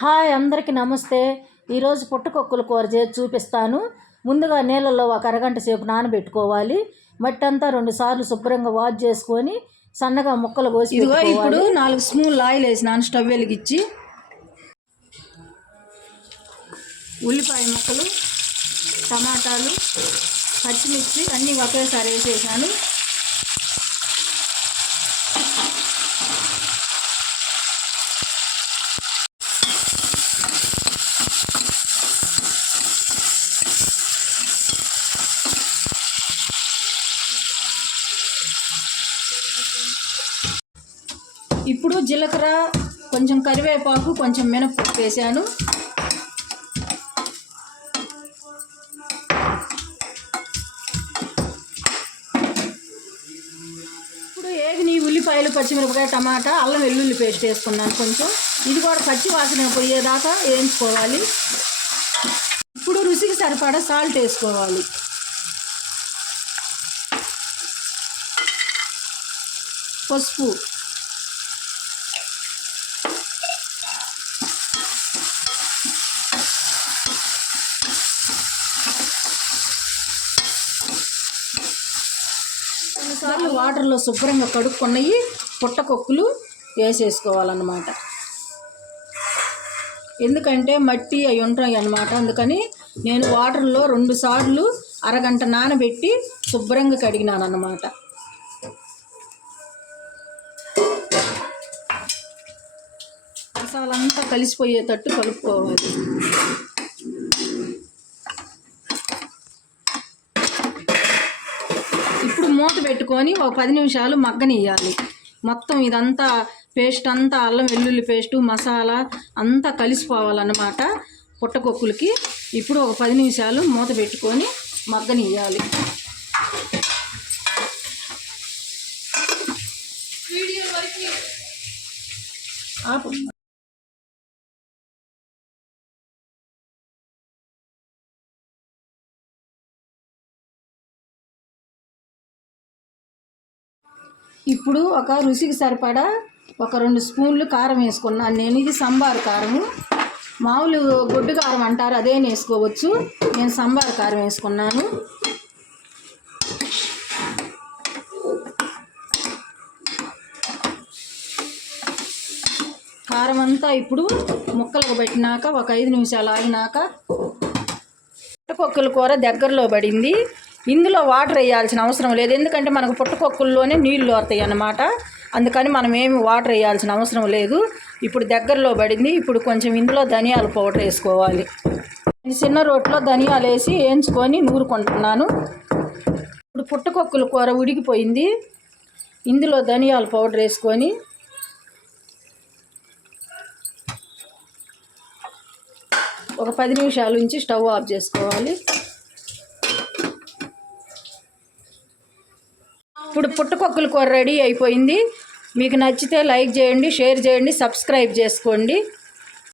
Hi అందరికీ నమస్తే. ఈరోజు పుట్టకొక్కుల కూర చేసి చూపిస్తాను. ముందుగా నీళ్ళల్లో ఒక అరగంట సేపు నానబెట్టుకోవాలి. మట్టి అంతా 2 సార్లు శుభ్రంగా వాష్ చేసుకొని సన్నగా ముక్కలు కోసి ఇప్పుడు 4 స్పూన్లు ఆయిల్ వేసినాను. స్టవ్ వెలిగించి ఉల్లిపాయ ముక్కలు, టమాటాలు, పచ్చిమిర్చి అన్నీ ఒకేసారి వేసేసాను. ఇప్పుడు జీలకర్ర, కొంచెం కరివేపాకు, కొంచెం మినపప్పు వేసాను. ఇప్పుడు ఏగిని ఉల్లిపాయలు, పచ్చిమిరపకాయ, టమాటా, అల్లం వెల్లుల్లి పేస్ట్ వేసుకున్నాను. కొంచెం ఇది కూడా పచ్చి వాసన పోయేదాకా వేయించుకోవాలి. ఇప్పుడు రుచికి సరిపడా సాల్ట్ వేసుకోవాలి. పసుపు, కొన్నిసార్లు వాటర్లో శుభ్రంగా కడుక్కున్నవి పుట్టకొక్కులు వేసేసుకోవాలన్నమాట. ఎందుకంటే మట్టి అవి ఉంటాయి అన్నమాట. అందుకని నేను వాటర్లో 2 సార్లు అరగంట నానబెట్టి శుభ్రంగా కడిగినాను అన్నమాట. మసాలంతా కలిసిపోయేటట్టు కలుపుకోవాలి. ఇప్పుడు మూత పెట్టుకొని ఒక 10 నిమిషాలు మగ్గనియాలి. మొత్తం ఇదంతా పేస్ట్ అంతా, అల్లం వెల్లుల్లి పేస్టు, మసాలా అంతా కలిసిపోవాలన్నమాట పుట్టకొక్కులకి. ఇప్పుడు ఒక 10 నిమిషాలు మూత పెట్టుకొని మగ్గనియాలి. ఇప్పుడు ఒక రుచికి సరిపడా ఒక 2 స్పూన్లు కారం వేసుకున్నాను నేను. ఇది సంబారు కారము. మామూలు గొడ్డు కారం అంటారు, అదే వేసుకోవచ్చు. నేను సంబారు కారం వేసుకున్నాను. కారం అంతా ఇప్పుడు ముక్కలకు పెట్టినాక ఒక 5 నిమిషాలు ఆగినాక పుట్టకొక్కుల కూర దగ్గరలో పడింది. ఇందులో వాటర్ వేయాల్సిన అవసరం లేదు, ఎందుకంటే మనకు పుట్టకొక్కుల్లోనే నీళ్ళు వస్తాయి అన్నమాట. అందుకని మనం ఏమి వాటర్ వేయాల్సిన అవసరం లేదు. ఇప్పుడు దగ్గరలో పడింది. ఇప్పుడు కొంచెం ఇందులో ధనియాల పౌడర్ వేసుకోవాలి. చిన్న రోట్లో ధనియాలు వేసి వేయించుకొని నూరుకుంటున్నాను. ఇప్పుడు పుట్టకొక్కుల కూర ఉడికిపోయింది. ఇందులో ధనియాల పౌడర్ వేసుకొని ఒక 10 నిమిషాల నుంచి స్టవ్ ఆఫ్ చేసుకోవాలి. ఇప్పుడు పుట్టకొక్కుల కూర రెడీ అయిపోయింది. మీకు నచ్చితే లైక్ చేయండి, షేర్ చేయండి, సబ్స్క్రైబ్ చేసుకోండి.